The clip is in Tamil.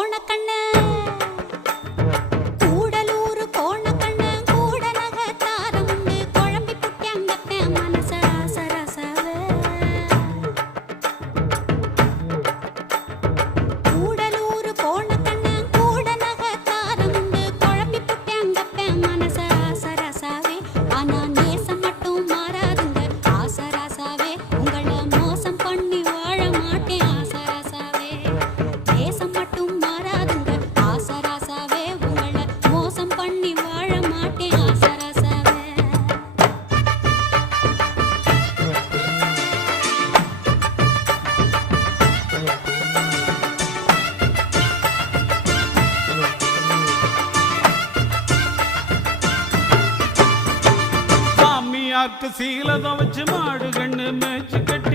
கோணக்கண்ணு கூடலூர் கோணக்கண்ணு கூட நக தாரம் உண்டு குழம்பி புட்டி அங்கத்த மனச சரசவ கூடலூர் கோணக்கண்ணு கூட நக தாரம் உண்டு குழம்பி தாயார்க்கு சீல துவச்சு மாடு கண்ணு மேய்ச்சு கட்டி